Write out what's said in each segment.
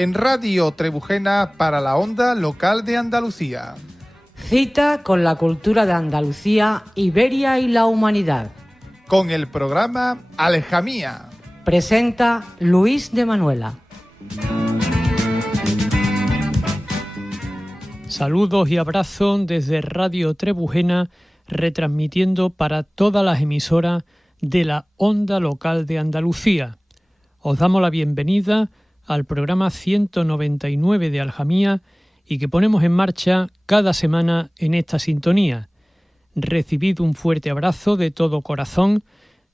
en Radio Trebujena para la onda local de Andalucía. Cita con la cultura de Andalucía, Iberia y la humanidad. Con el programa Aljamía. Presenta Luis de Manuela. Saludos y abrazos desde Radio Trebujena, retransmitiendo para todas las emisoras de la onda local de Andalucía. Os damos la bienvenida al programa 199 de Aljamía y que ponemos en marcha cada semana en esta sintonía. Recibid un fuerte abrazo de todo corazón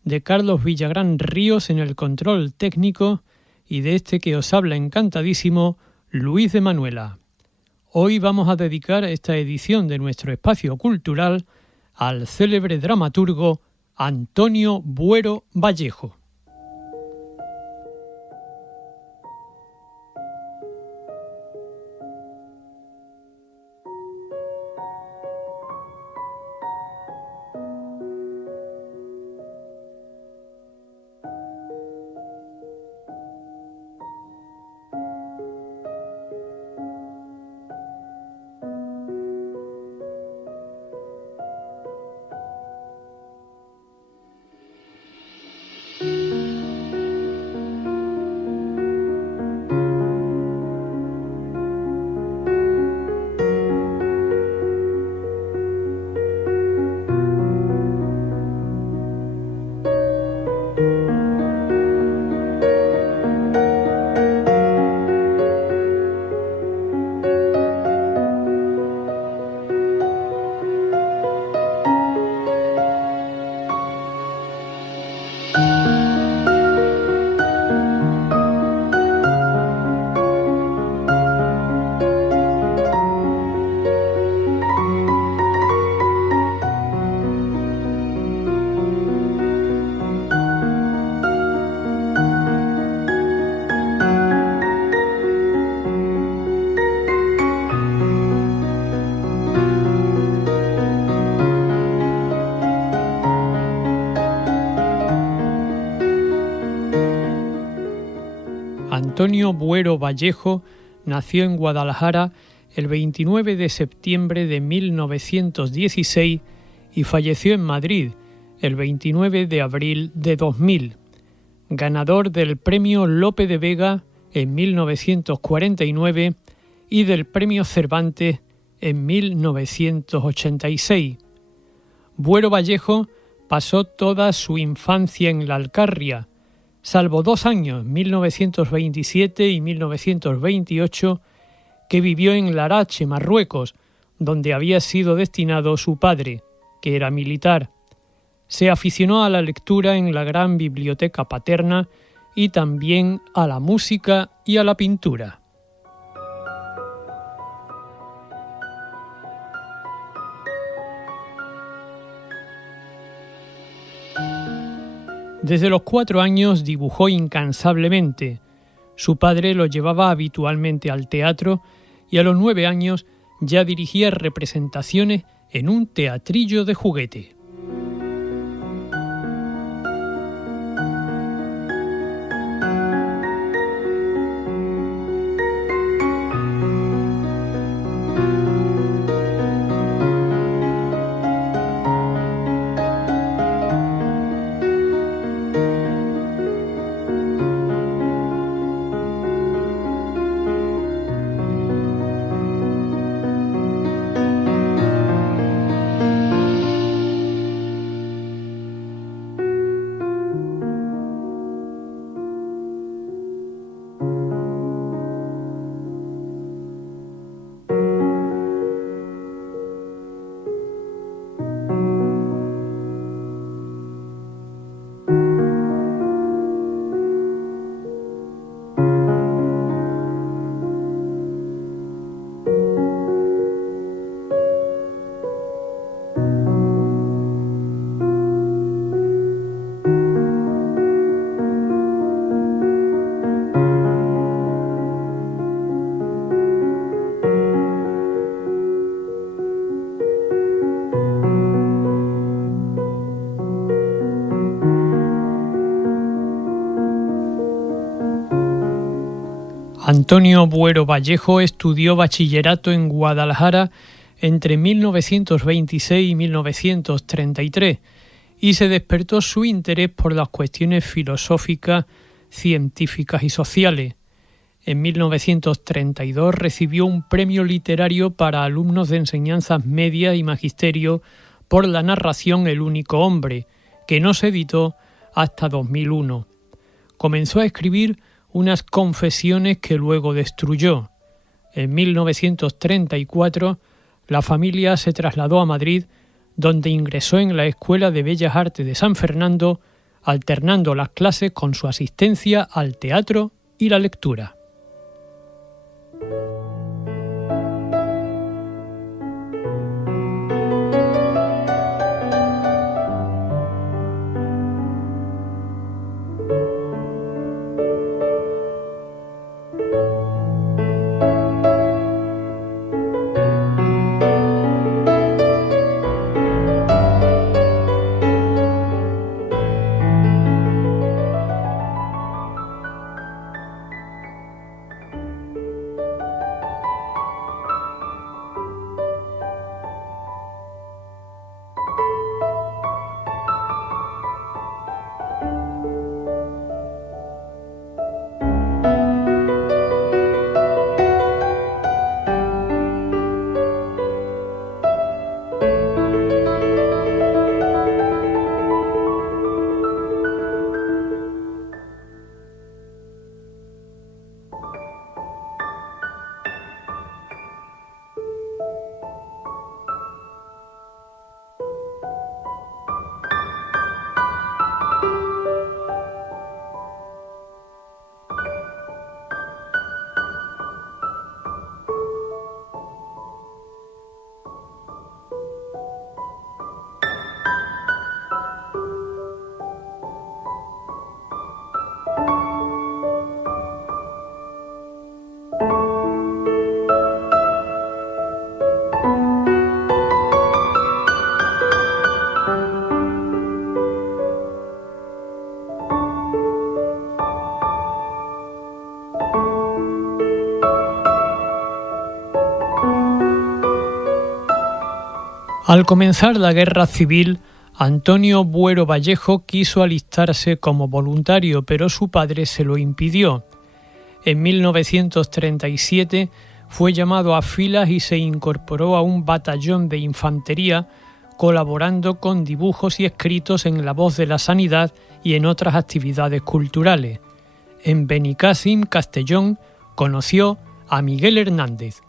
de Carlos Villagrán Ríos en el control técnico y de este que os habla encantadísimo, Luis de Manuela. Hoy vamos a dedicar esta edición de nuestro espacio cultural al célebre dramaturgo Antonio Buero Vallejo. Antonio Buero Vallejo nació en Guadalajara el 29 de septiembre de 1916 y falleció en Madrid el 29 de abril de 2000. Ganador del Premio Lope de Vega en 1949 y del Premio Cervantes en 1986. Buero Vallejo pasó toda su infancia en la Alcarria, salvo 2 años, 1927 y 1928, que vivió en Larache, Marruecos, donde había sido destinado su padre, que era militar. Se aficionó a la lectura en la gran biblioteca paterna y también a la música y a la pintura. Desde los 4 años dibujó incansablemente. Su padre lo llevaba habitualmente al teatro y a los 9 años ya dirigía representaciones en un teatrillo de juguete. Antonio Buero Vallejo estudió bachillerato en Guadalajara entre 1926 y 1933 y se despertó su interés por las cuestiones filosóficas, científicas y sociales. En 1932 recibió un premio literario para alumnos de enseñanzas medias y magisterio por la narración El único hombre, que no se editó hasta 2001. Comenzó a escribir unas confesiones que luego destruyó. En 1934, la familia se trasladó a Madrid, donde ingresó en la Escuela de Bellas Artes de San Fernando, alternando las clases con su asistencia al teatro y la lectura. Al comenzar la guerra civil, Antonio Buero Vallejo quiso alistarse como voluntario, pero su padre se lo impidió. En 1937 fue llamado a filas y se incorporó a un batallón de infantería, colaborando con dibujos y escritos en La Voz de la Sanidad y en otras actividades culturales. En Benicàssim, Castellón, conoció a Miguel Hernández.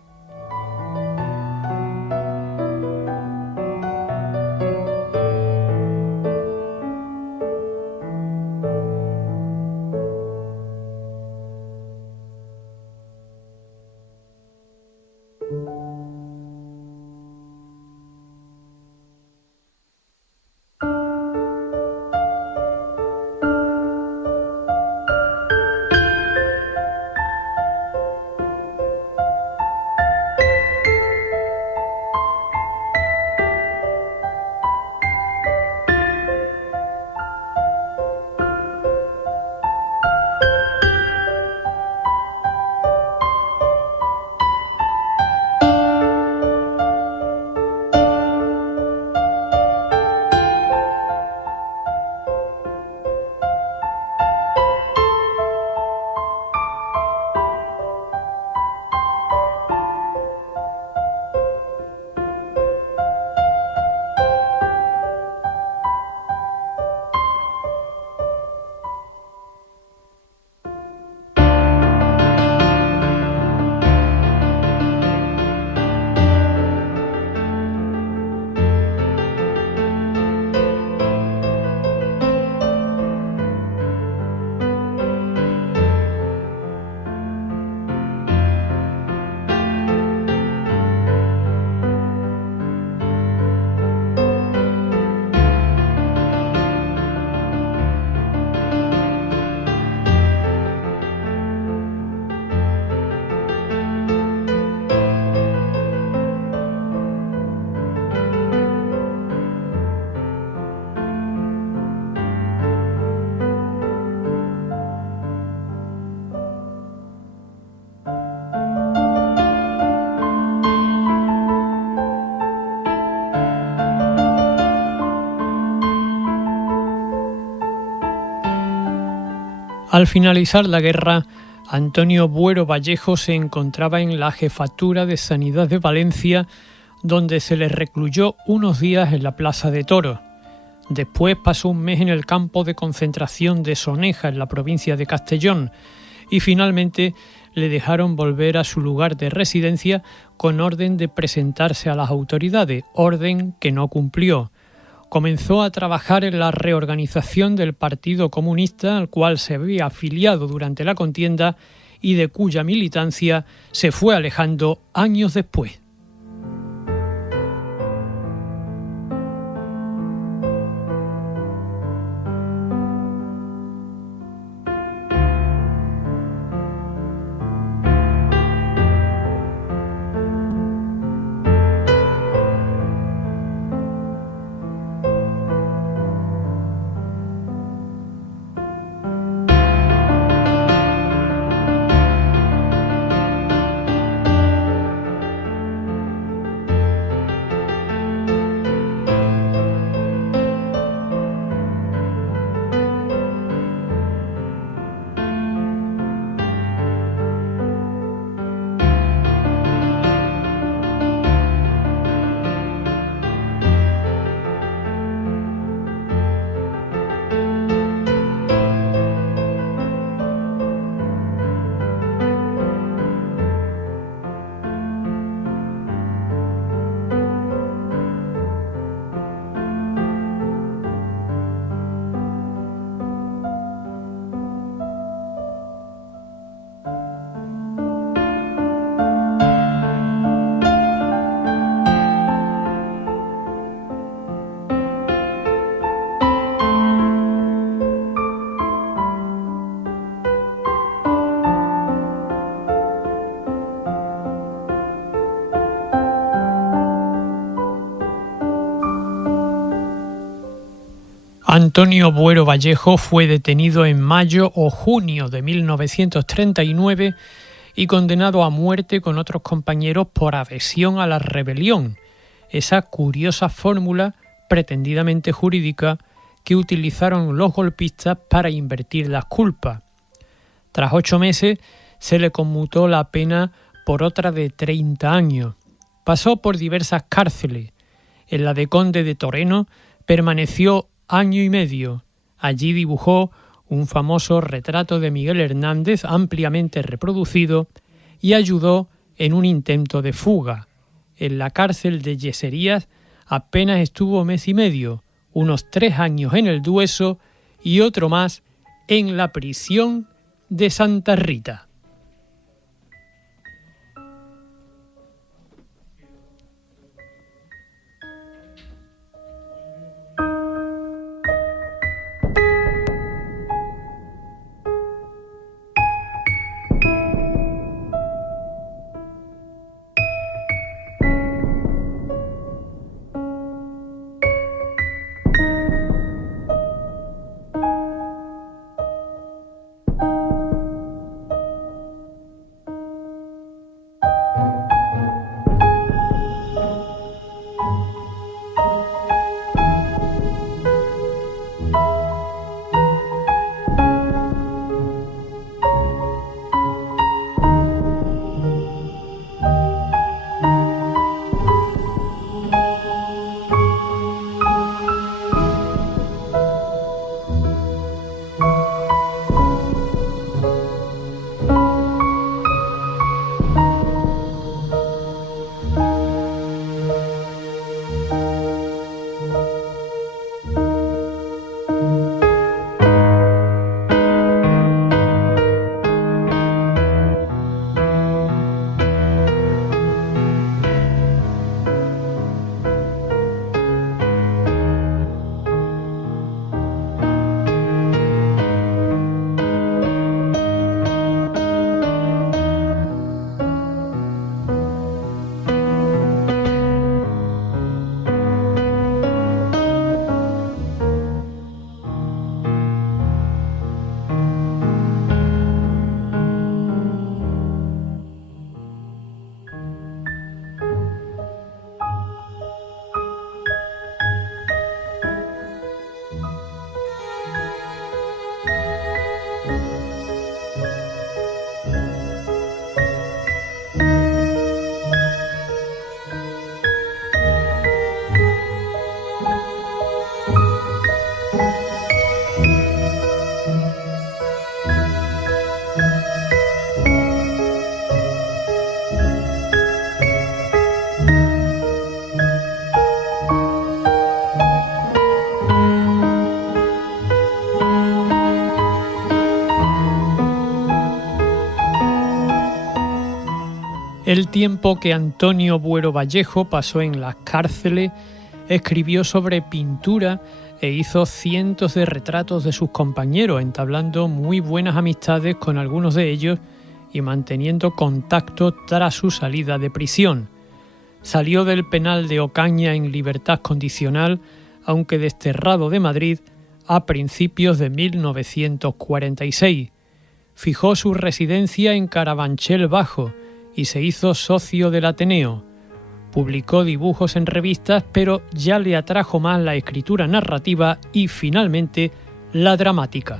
Al finalizar la guerra, Antonio Buero Vallejo se encontraba en la Jefatura de Sanidad de Valencia, donde se le recluyó unos días en la Plaza de Toros. Después pasó un mes en el campo de concentración de Soneja, en la provincia de Castellón, y finalmente le dejaron volver a su lugar de residencia con orden de presentarse a las autoridades, orden que no cumplió. Comenzó a trabajar en la reorganización del Partido Comunista, al cual se había afiliado durante la contienda y de cuya militancia se fue alejando años después. Antonio Buero Vallejo fue detenido en mayo o junio de 1939 y condenado a muerte con otros compañeros por adhesión a la rebelión, esa curiosa fórmula pretendidamente jurídica que utilizaron los golpistas para invertir las culpas. Tras 8 meses se le conmutó la pena por otra de 30 años. Pasó por diversas cárceles. En la de Conde de Toreno permaneció año y medio. Allí dibujó un famoso retrato de Miguel Hernández ampliamente reproducido y ayudó en un intento de fuga. En la cárcel de Yeserías apenas estuvo mes y medio, unos 3 años en el Dueso y otro más en la prisión de Santa Rita. El tiempo que Antonio Buero Vallejo pasó en las cárceles, escribió sobre pintura e hizo cientos de retratos de sus compañeros, entablando muy buenas amistades con algunos de ellos y manteniendo contacto tras su salida de prisión. Salió del penal de Ocaña en libertad condicional, aunque desterrado de Madrid a principios de 1946. Fijó su residencia en Carabanchel Bajo y se hizo socio del Ateneo. Publicó dibujos en revistas, pero ya le atrajo más la escritura narrativa y, finalmente, la dramática.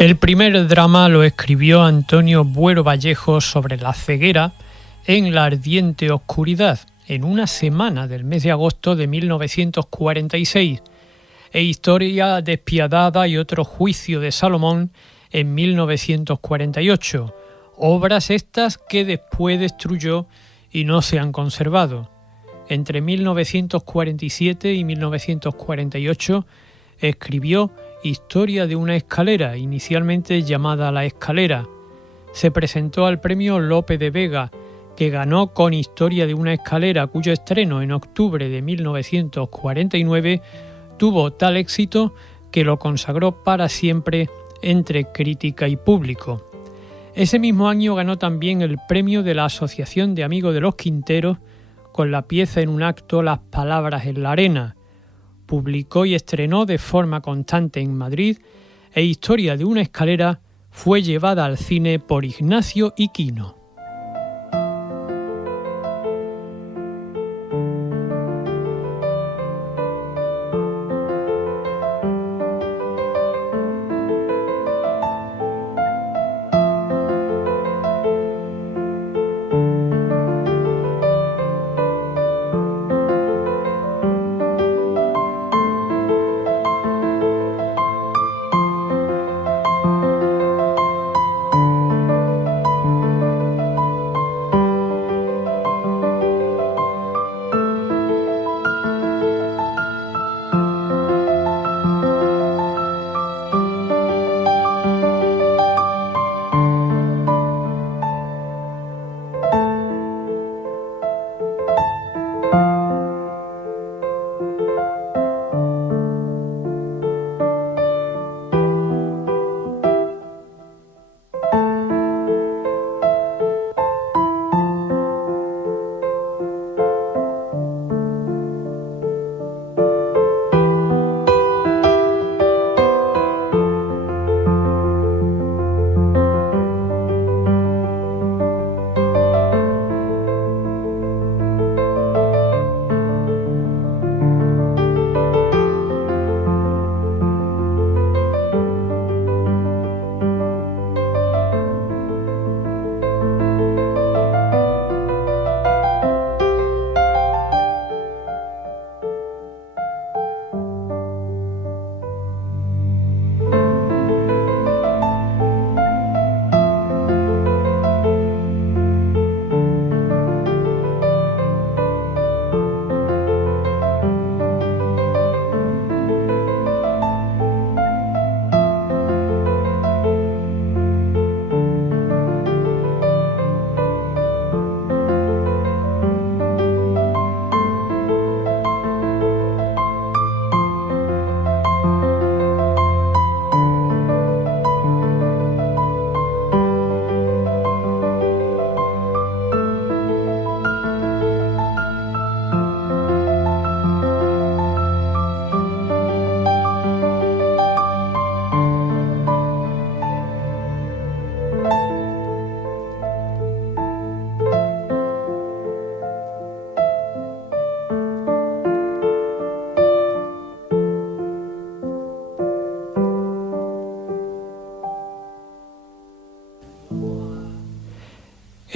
El primer drama lo escribió Antonio Buero Vallejo sobre la ceguera en la ardiente oscuridad, en una semana del mes de agosto de 1946, e Historia despiadada y otro juicio de Salomón en 1948, obras estas que después destruyó y no se han conservado. Entre 1947 y 1948 escribió Historia de una escalera, inicialmente llamada La Escalera. Se presentó al premio Lope de Vega, que ganó con Historia de una escalera, cuyo estreno en octubre de 1949 tuvo tal éxito que lo consagró para siempre entre crítica y público. Ese mismo año ganó también el premio de la Asociación de Amigos de los Quinteros con la pieza en un acto Las Palabras en la Arena. Publicó y estrenó de forma constante en Madrid, e Historia de una escalera fue llevada al cine por Ignacio Iquino.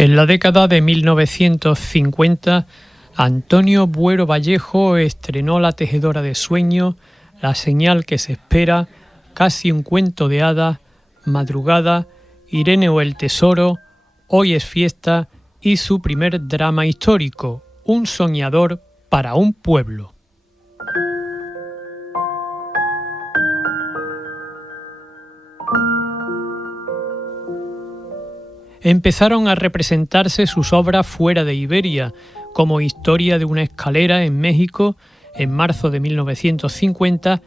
En la década de 1950, Antonio Buero Vallejo estrenó La tejedora de sueños, La señal que se espera, Casi un cuento de hadas, Madrugada, Irene o el tesoro, Hoy es fiesta y su primer drama histórico, Un soñador para un pueblo. Empezaron a representarse sus obras fuera de Iberia, como Historia de una escalera en México en marzo de 1950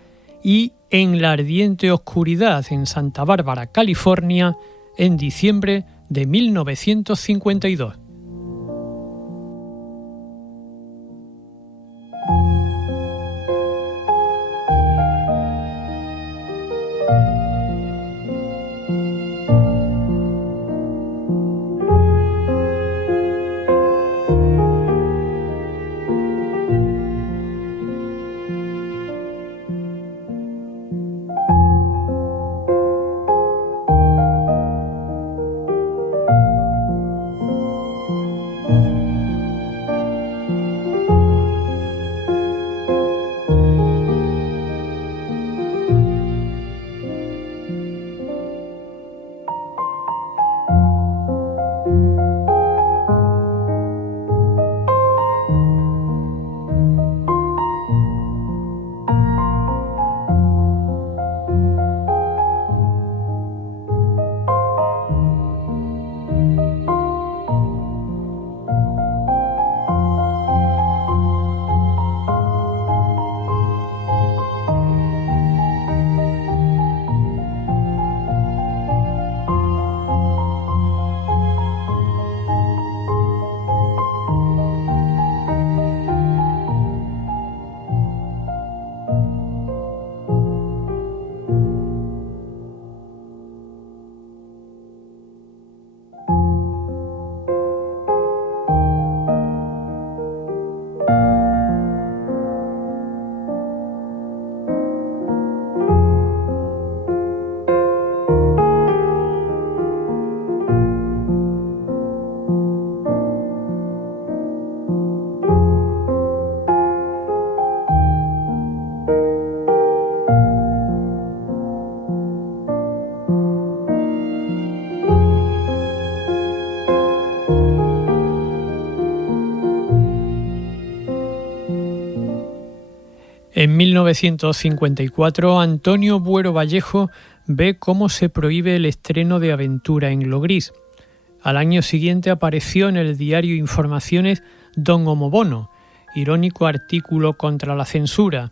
y En la ardiente oscuridad en Santa Bárbara, California, en diciembre de 1952. En 1954, Antonio Buero Vallejo ve cómo se prohíbe el estreno de Aventura en lo gris. Al año siguiente apareció en el diario Informaciones Don Homobono, irónico artículo contra la censura.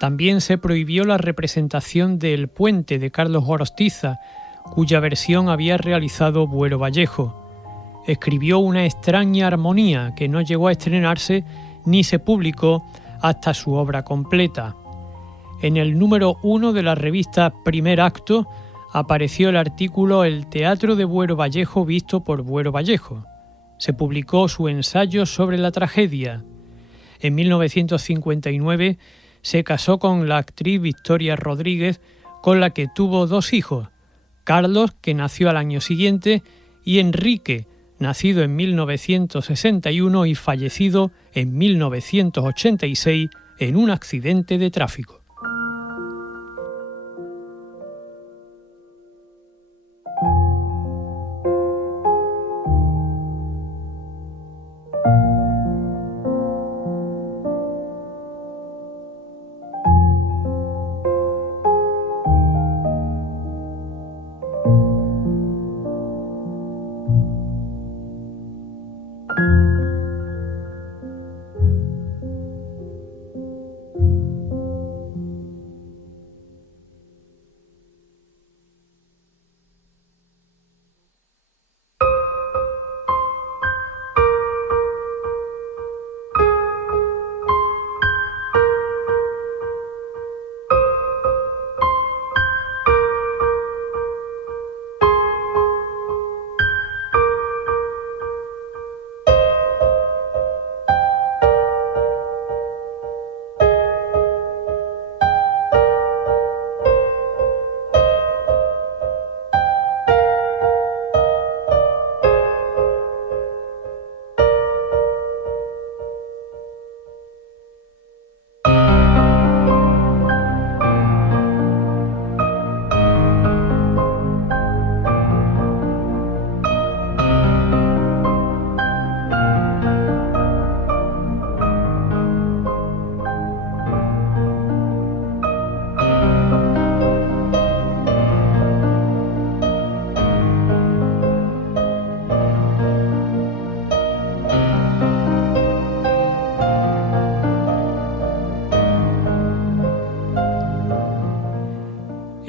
También se prohibió la representación de El puente de Carlos Gorostiza, cuya versión había realizado Buero Vallejo. Escribió Una extraña armonía, que no llegó a estrenarse ni se publicó hasta su obra completa. En el número 1 de la revista Primer Acto apareció el artículo El teatro de Buero Vallejo visto por Buero Vallejo. Se publicó su ensayo sobre la tragedia. En 1959 se casó con la actriz Victoria Rodríguez, con la que tuvo 2 hijos, Carlos, que nació al año siguiente, y Enrique, nacido en 1961 y fallecido en 1986 en un accidente de tráfico.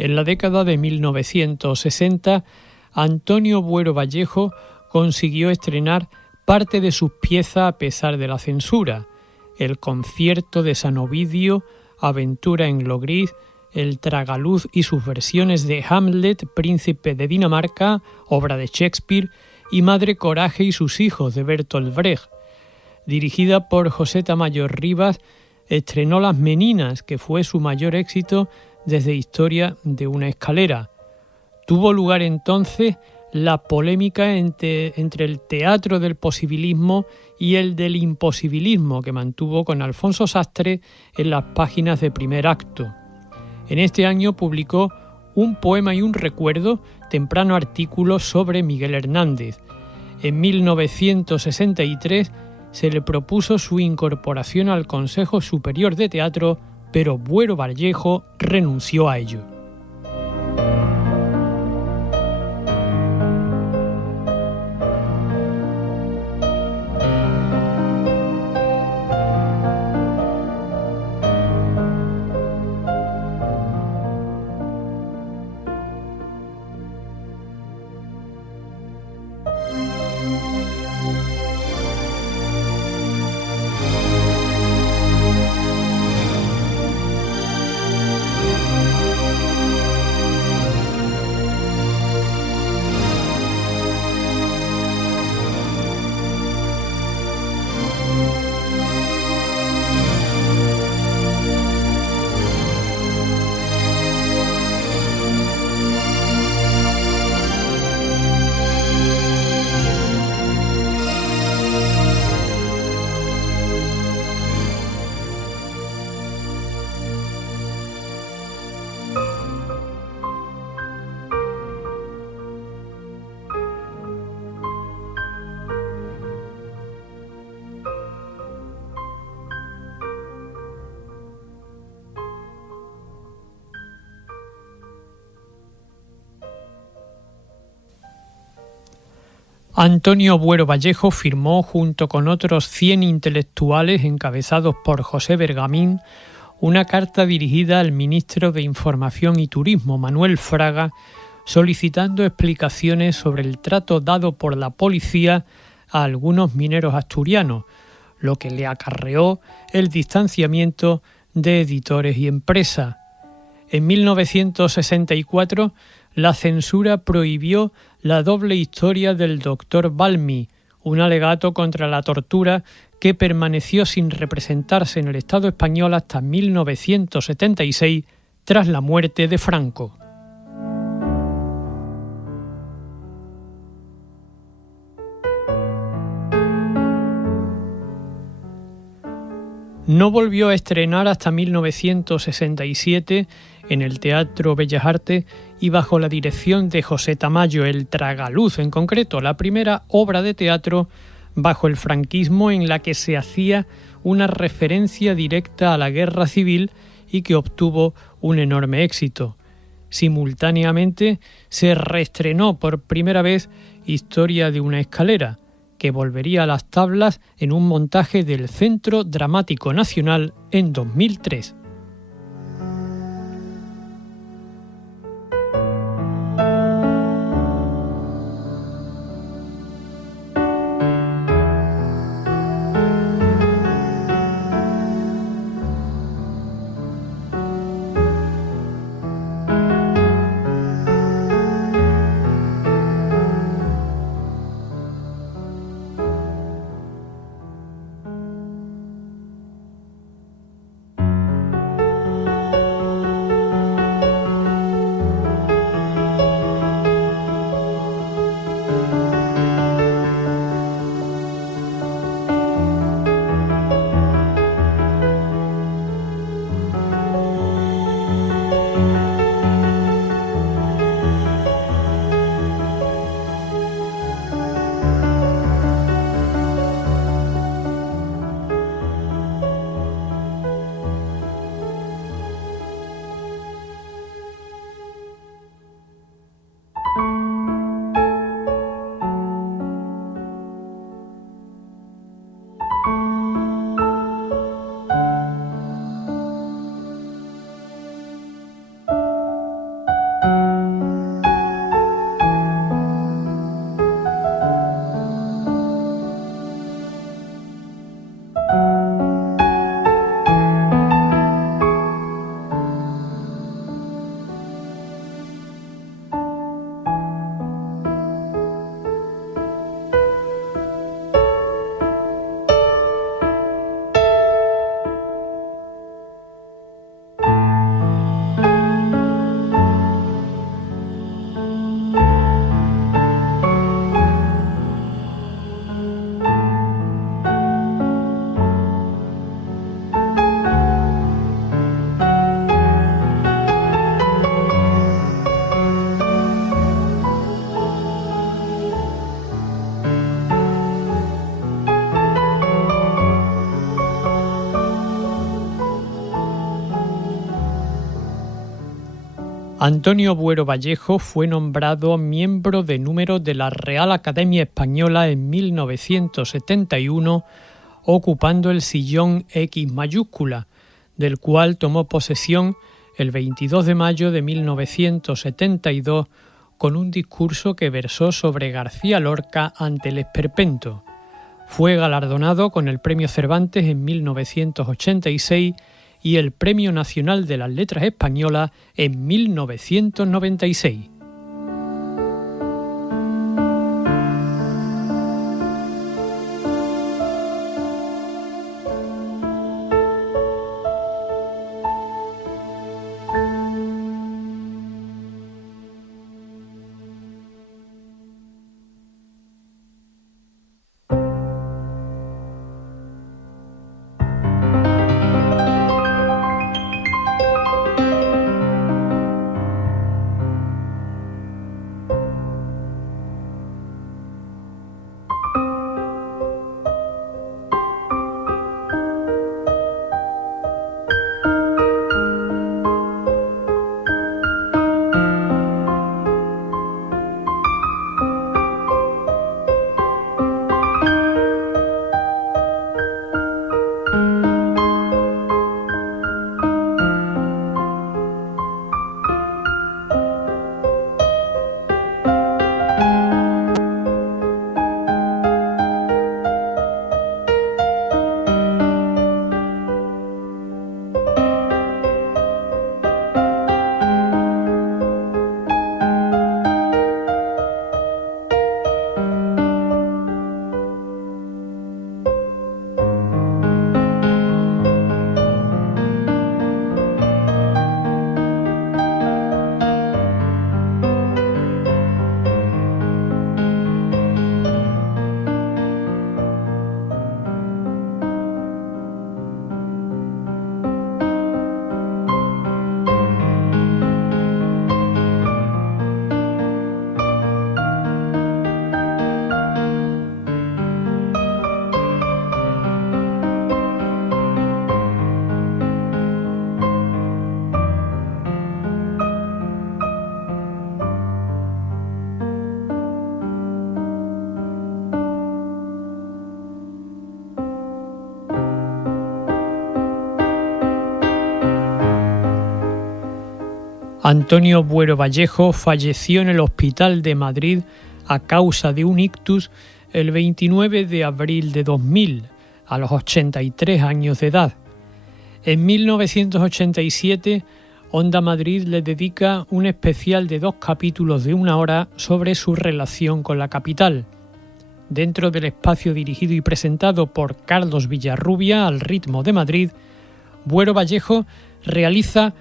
En la década de 1960, Antonio Buero Vallejo consiguió estrenar parte de sus piezas a pesar de la censura: el Concierto de San Ovidio, Aventura en lo gris, El Tragaluz y sus versiones de Hamlet, Príncipe de Dinamarca, obra de Shakespeare, y Madre Coraje y sus hijos, de Bertolt Brecht. Dirigida por José Tamayo Rivas, estrenó Las Meninas, que fue su mayor éxito desde Historia de una escalera. Tuvo lugar entonces la polémica entre el teatro del posibilismo y el del imposibilismo que mantuvo con Alfonso Sastre en las páginas de primer acto. En este año publicó Un poema y un recuerdo, temprano artículo sobre Miguel Hernández. En 1963 se le propuso su incorporación al Consejo Superior de Teatro, pero Buero Vallejo renunció a ello. Antonio Buero Vallejo firmó, junto con otros 100 intelectuales encabezados por José Bergamín, una carta dirigida al ministro de Información y Turismo, Manuel Fraga, solicitando explicaciones sobre el trato dado por la policía a algunos mineros asturianos, lo que le acarreó el distanciamiento de editores y empresas. En 1964, la censura prohibió La doble historia del Dr. Balmy, un alegato contra la tortura que permaneció sin representarse en el Estado español hasta 1976, tras la muerte de Franco. No volvió a estrenar hasta 1967 en el Teatro Bellas Artes y bajo la dirección de José Tamayo, El Tragaluz, en concreto, la primera obra de teatro bajo el franquismo en la que se hacía una referencia directa a la guerra civil y que obtuvo un enorme éxito. Simultáneamente se reestrenó por primera vez Historia de una escalera, que volvería a las tablas en un montaje del Centro Dramático Nacional en 2003. Antonio Buero Vallejo fue nombrado miembro de número de la Real Academia Española en 1971, ocupando el sillón X mayúscula, del cual tomó posesión el 22 de mayo de 1972 con un discurso que versó sobre García Lorca ante el esperpento. Fue galardonado con el Premio Cervantes en 1986 y el Premio Nacional de las Letras Españolas en 1996. Antonio Buero Vallejo falleció en el Hospital de Madrid a causa de un ictus el 29 de abril de 2000, a los 83 años de edad. En 1987, Onda Madrid le dedica un especial de 2 capítulos de 1 hora sobre su relación con la capital. Dentro del espacio dirigido y presentado por Carlos Villarrubia al ritmo de Madrid, Buero Vallejo realiza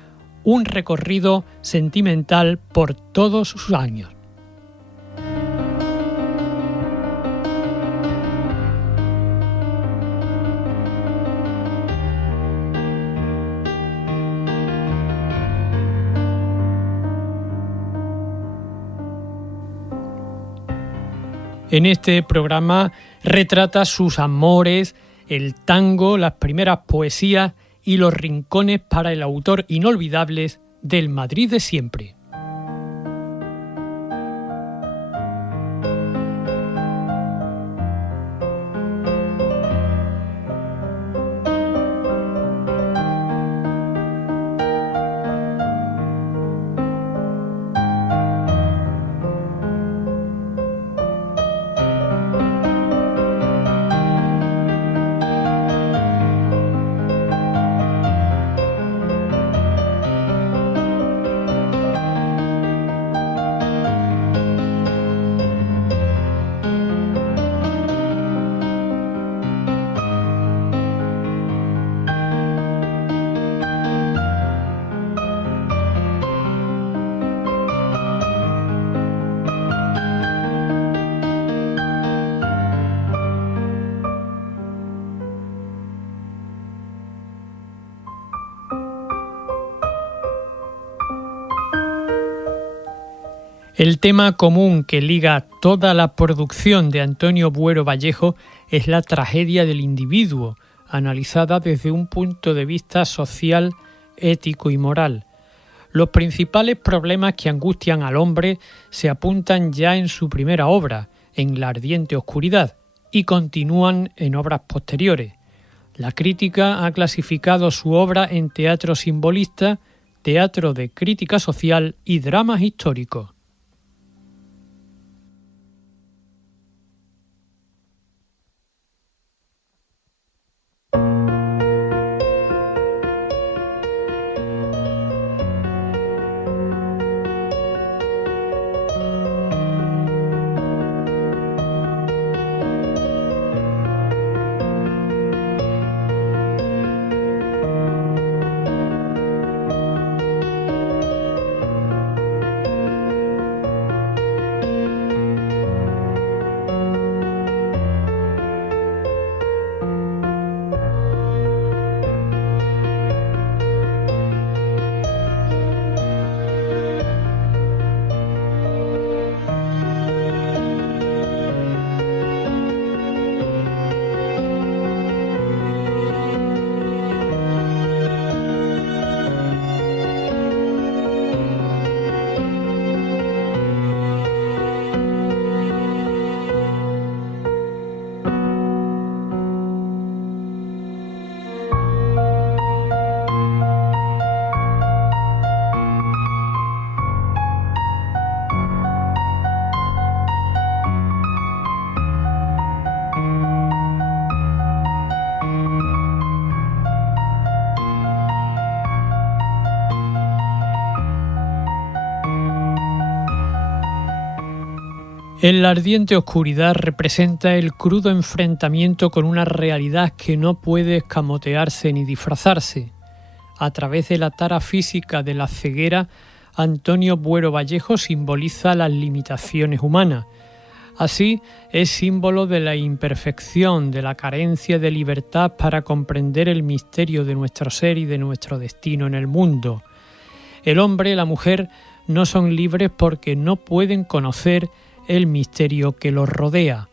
un recorrido sentimental por todos sus años. En este programa retrata sus amores, el tango, las primeras poesías y los rincones para el autor inolvidables del Madrid de siempre. El tema común que liga toda la producción de Antonio Buero Vallejo es la tragedia del individuo, analizada desde un punto de vista social, ético y moral. Los principales problemas que angustian al hombre se apuntan ya en su primera obra, en La ardiente oscuridad, y continúan en obras posteriores. La crítica ha clasificado su obra en teatro simbolista, teatro de crítica social y dramas históricos. En La ardiente oscuridad representa el crudo enfrentamiento con una realidad que no puede escamotearse ni disfrazarse. A través de la tara física de la ceguera, Antonio Buero Vallejo simboliza las limitaciones humanas. Así, es símbolo de la imperfección, de la carencia de libertad para comprender el misterio de nuestro ser y de nuestro destino en el mundo. El hombre y la mujer no son libres porque no pueden conocer el misterio que los rodea.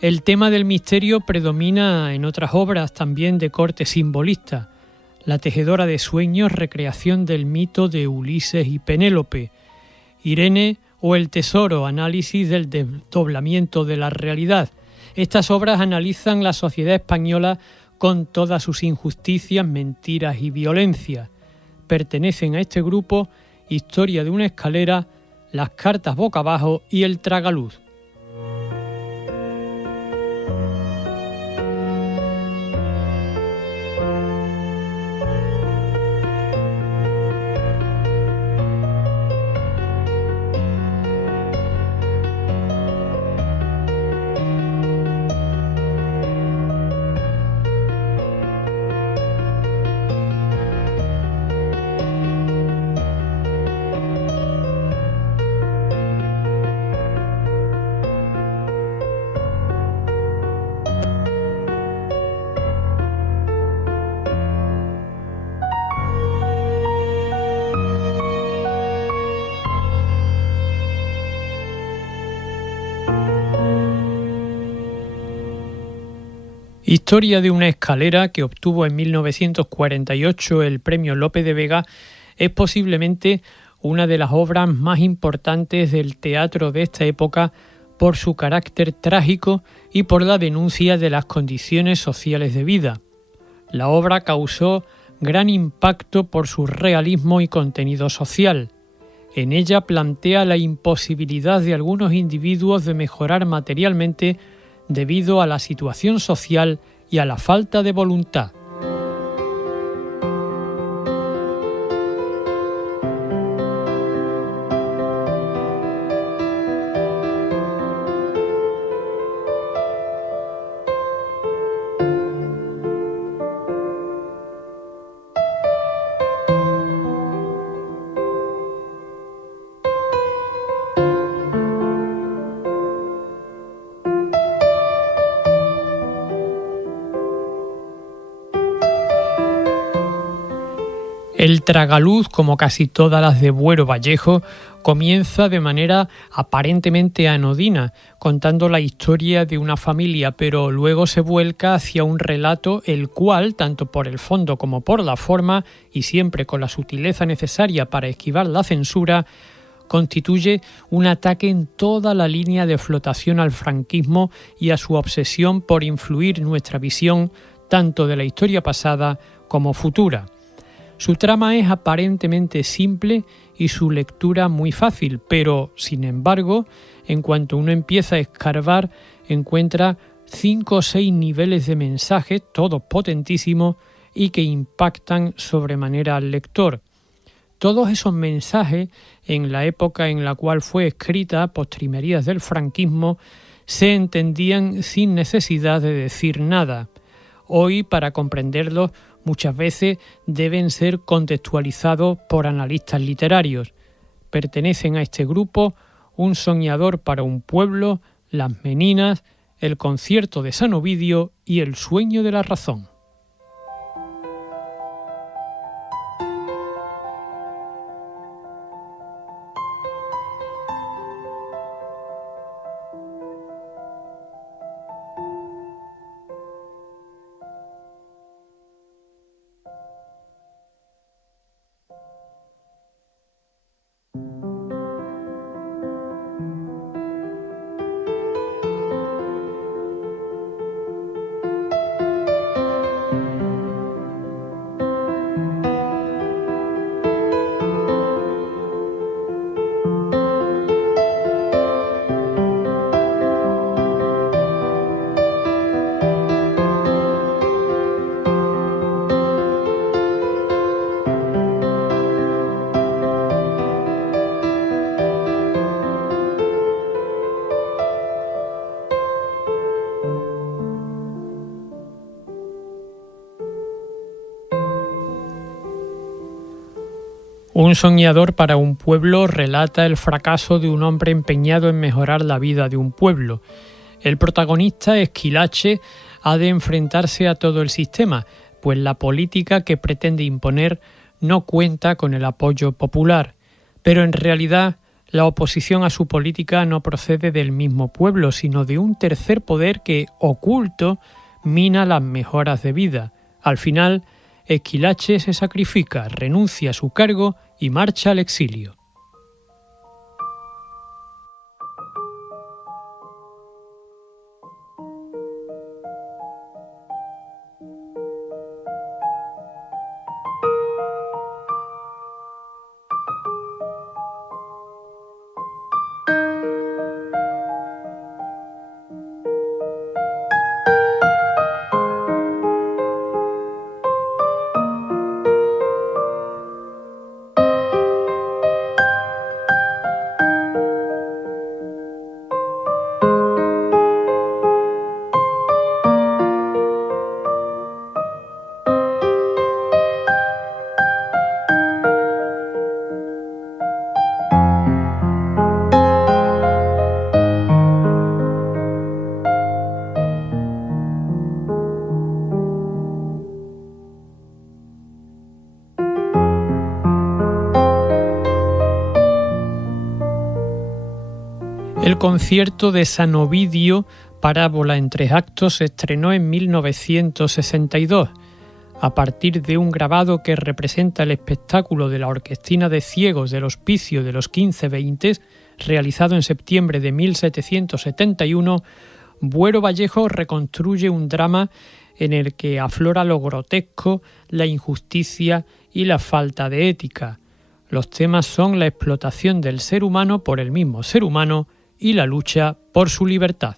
El tema del misterio predomina en otras obras también de corte simbolista. La tejedora de sueños, recreación del mito de Ulises y Penélope. Irene o El tesoro, análisis del desdoblamiento de la realidad. Estas obras analizan la sociedad española con todas sus injusticias, mentiras y violencias. Pertenecen a este grupo Historia de una escalera, Las cartas boca abajo y El tragaluz. Historia de una escalera, que obtuvo en 1948 el premio Lope de Vega, es posiblemente una de las obras más importantes del teatro de esta época por su carácter trágico y por la denuncia de las condiciones sociales de vida. La obra causó gran impacto por su realismo y contenido social. En ella plantea la imposibilidad de algunos individuos de mejorar materialmente debido a la situación social y a la falta de voluntad. El tragaluz, como casi todas las de Buero Vallejo, Comienza de manera aparentemente anodina, contando la historia de una familia, pero luego se vuelca hacia un relato el cual, tanto por el fondo como por la forma, y siempre con la sutileza necesaria para esquivar la censura, constituye un ataque en toda la línea de flotación al franquismo y a su obsesión por influir nuestra visión tanto de la historia pasada como futura. Su trama es aparentemente simple y su lectura muy fácil, pero, sin embargo, en cuanto uno empieza a escarbar, encuentra 5 o 6 niveles de mensajes, todos potentísimos, y que impactan sobremanera al lector. Todos esos mensajes, en la época en la cual fue escrita, postrimerías del franquismo, se entendían sin necesidad de decir nada. Hoy, para comprenderlos, muchas veces deben ser contextualizados por analistas literarios. Pertenecen a este grupo Un soñador para un pueblo, Las Meninas, El concierto de San Ovidio y El sueño de la razón. Un soñador para un pueblo relata el fracaso de un hombre empeñado en mejorar la vida de un pueblo. El protagonista, Esquilache, ha de enfrentarse a todo el sistema, pues la política que pretende imponer no cuenta con el apoyo popular. Pero en realidad la oposición a su política no procede del mismo pueblo, sino de un tercer poder que, oculto, mina las mejoras de vida. Al final, Esquilache se sacrifica, renuncia a su cargo y marcha al exilio. El concierto de San Ovidio, parábola en 3 actos, se estrenó en 1962. A partir de un grabado que representa el espectáculo de la Orquestina de Ciegos del Hospicio de los 1520, realizado en septiembre de 1771, Buero Vallejo reconstruye un drama en el que aflora lo grotesco, la injusticia y la falta de ética. Los temas son la explotación del ser humano por el mismo ser humano y la lucha por su libertad.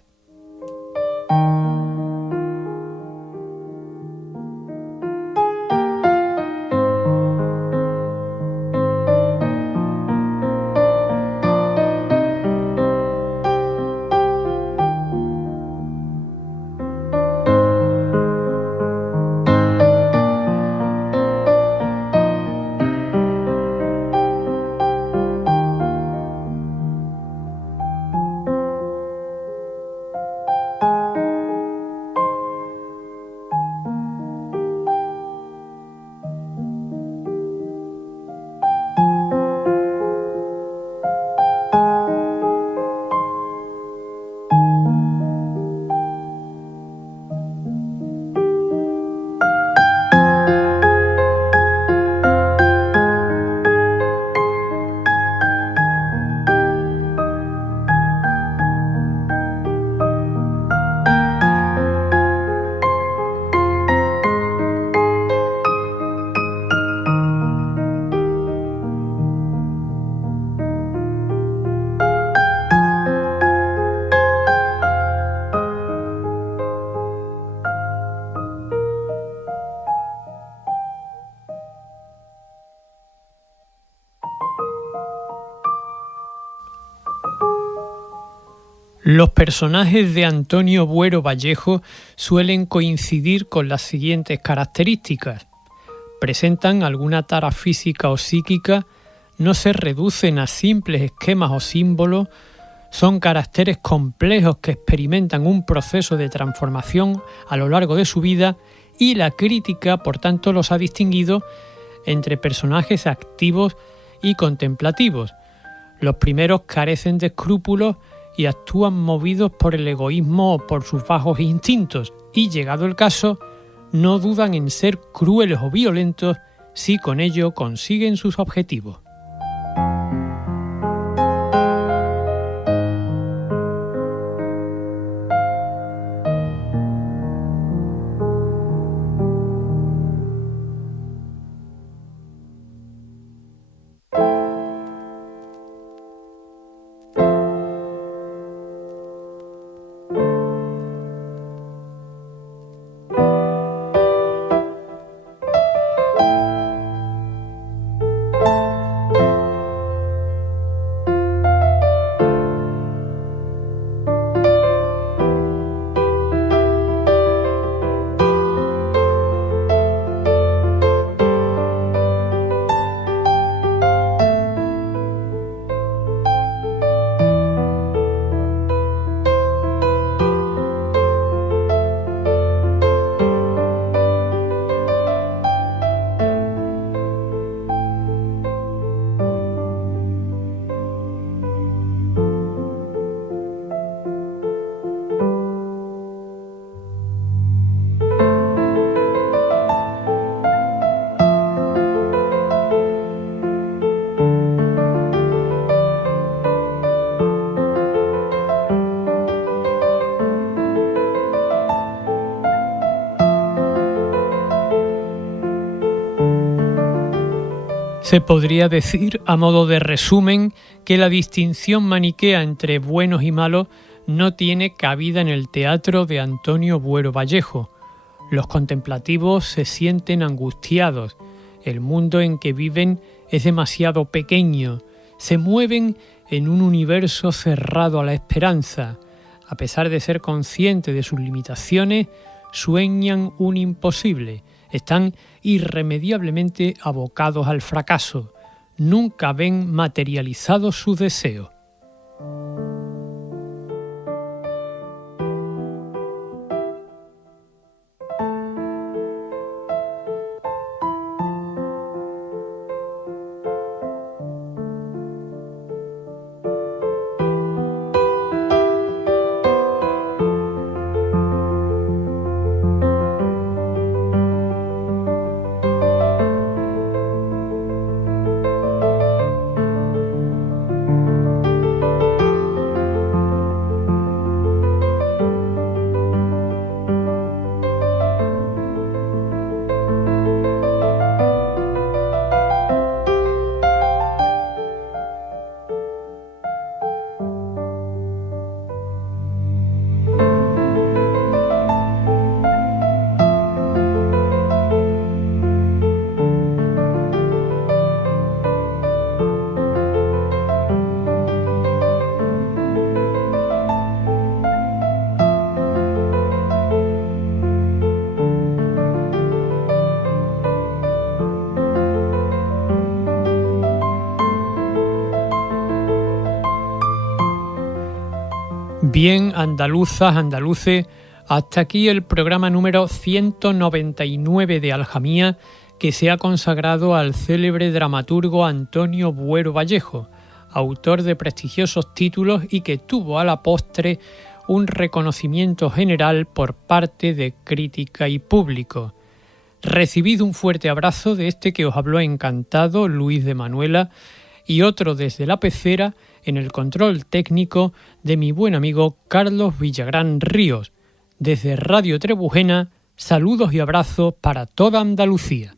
Los personajes de Antonio Buero Vallejo suelen coincidir con las siguientes características. Presentan alguna tara física o psíquica, no se reducen a simples esquemas o símbolos, son caracteres complejos que experimentan un proceso de transformación a lo largo de su vida y la crítica, por tanto, los ha distinguido entre personajes activos y contemplativos. Los primeros carecen de escrúpulos y actúan movidos por el egoísmo o por sus bajos instintos y, llegado el caso, no dudan en ser crueles o violentos si con ello consiguen sus objetivos. Se podría decir, a modo de resumen, que la distinción maniquea entre buenos y malos no tiene cabida en el teatro de Antonio Buero Vallejo. Los contemplativos se sienten angustiados, el mundo en que viven es demasiado pequeño, se mueven en un universo cerrado a la esperanza. A pesar de ser conscientes de sus limitaciones, sueñan un imposible. Están irremediablemente abocados al fracaso. Nunca ven materializados sus deseos. Bien, andaluzas, andaluces, hasta aquí el programa número 199 de Aljamía, que se ha consagrado al célebre dramaturgo Antonio Buero Vallejo, autor de prestigiosos títulos y que tuvo a la postre un reconocimiento general por parte de crítica y público. Recibid un fuerte abrazo de este que os habló encantado, Luis de Manuela, y otro desde la pecera en el control técnico de mi buen amigo Carlos Villagrán Ríos. Desde Radio Trebujena, saludos y abrazos para toda Andalucía.